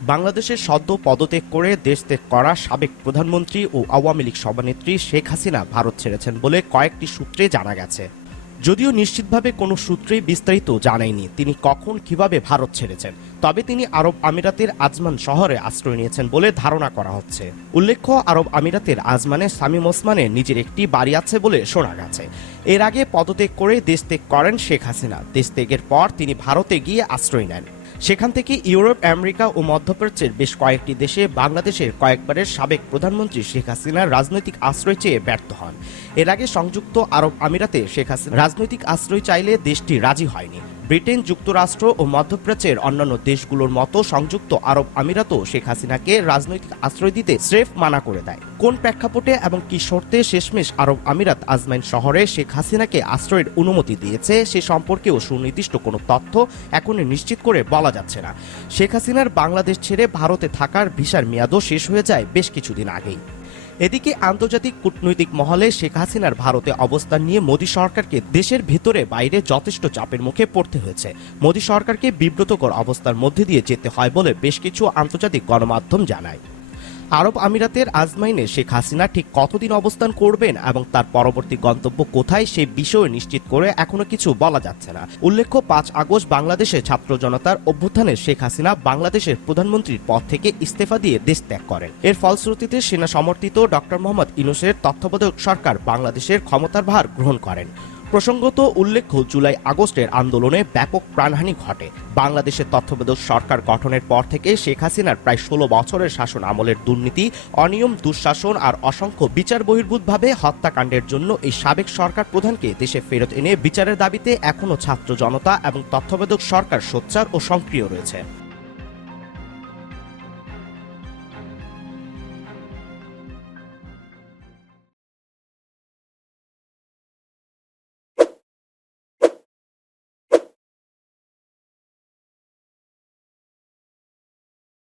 বাংলাদেশের সদ্য পদত্যাগ করে দেশ ত্যাগ করা সাবেক প্রধানমন্ত্রী ও আওয়ামী লীগ সভানেত্রী শেখ হাসিনা ভারত ছেড়েছেন বলে কয়েকটি সূত্রে জানা গেছে। যদিও নিশ্চিতভাবে কোনো সূত্রেই বিস্তারিত জানায়নি তিনি কখন কিভাবে ভারত ছেড়েছেন, তবে তিনি আরব আমিরাতের আজমান শহরে আশ্রয় নিয়েছেন বলে ধারণা করা হচ্ছে। উল্লেখ্য, আরব আমিরাতের আজমানে শামীম ওসমানের নিজের একটি বাড়ি আছে বলে শোনা গেছে। এর আগে পদত্যাগ করে দেশ ত্যাগ করেন শেখ হাসিনা। দেশ ত্যাগের পর তিনি ভারতে গিয়ে আশ্রয় নেন। সেখান থেকে ইউরোপ, আমেরিকা ও মধ্যপ্রাচ্যের বেশ কয়েকটি দেশে বাংলাদেশের কয়েকবারের সাবেক প্রধানমন্ত্রী শেখ হাসিনার রাজনৈতিক আশ্রয় চেয়ে ব্যর্থ হন। এর আগে সংযুক্ত আরব আমিরাতে শেখ হাসিনা রাজনৈতিক আশ্রয় চাইলে দেশটি রাজি হয়নি। ব্রিটেন, যুক্তরাষ্ট্র ও মধ্যপ্রাচ্যের অন্যান্য দেশগুলোর মতো সংযুক্ত আরব আমিরাতও শেখ হাসিনাকে রাজনৈতিক আশ্রয় দিতে স্রেফ মানা করে দেয়। কোন প্রেক্ষাপটে এবং কি শর্তে শেষমেশ আরব আমিরাত আজমান শহরে শেখ হাসিনাকে আশ্রয়ের অনুমতি দিয়েছে সে সম্পর্কেও সুনির্দিষ্ট কোনো তথ্য এখনো নিশ্চিত করে বলা যাচ্ছে না। শেখ হাসিনার বাংলাদেশ ছেড়ে ভারতে থাকার ভিসার মেয়াদও শেষ হয়ে যায় বেশ কিছুদিন আগেই। এদিকে আন্তর্জাতিক কূটনৈতিক মহলে শেখ হাসিনার ভারতে অবস্থান নিয়ে মোদী সরকারকে দেশের ভেতরে বাইরে যথেষ্ট চাপের মুখে পড়তে হয়েছে। মোদী সরকারকে বিব্রতকর অবস্থার মধ্যে দিয়ে যেতে হয় বলে বেশ কিছু আন্তর্জাতিক গণমাধ্যম জানায়। আরব আমিরাতের আজমাইনে শেখ হাসিনা ঠিক কতদিন অবস্থান করবেন এবং তার পরবর্তী গন্তব্য কোথায় সে বিষয়ে নিশ্চিত করে এখনো কিছু বলা যাচ্ছে না। উল্লেখ্য, ৫ আগস্ট বাংলাদেশে ছাত্র জনতার অভ্যুত্থানে শেখ হাসিনা বাংলাদেশের প্রধানমন্ত্রীর পদ থেকে ইস্তফা দিয়ে দেশ ত্যাগ করেন। এর ফলশ্রুতিতে সেনা সমর্থিত ডক্টর মোহাম্মদ ইউনূসের তত্ত্বাবধায়ক সরকার বাংলাদেশের ক্ষমতার ভার গ্রহণ করেন। প্রসঙ্গত উল্লেখ্য, জুলাই আগস্টের আন্দোলনে ব্যাপক প্রাণহানি ঘটে। বাংলাদেশের তত্ত্বাবধায়ক সরকার গঠনের পর থেকে শেখ হাসিনার প্রায় ১৬ বছরের শাসন আমলের দুর্নীতি, অনিয়ম, দুঃশাসন আর অসংখ্য বিচার বহির্ভূতভাবে হত্যাকাণ্ডের জন্য এই সাবেক সরকার প্রধানকে দেশে ফেরত এনে বিচারের দাবিতে এখনও ছাত্র জনতা এবং তত্ত্বাবধায়ক সরকার সোচ্চার ও সক্রিয় রয়েছে।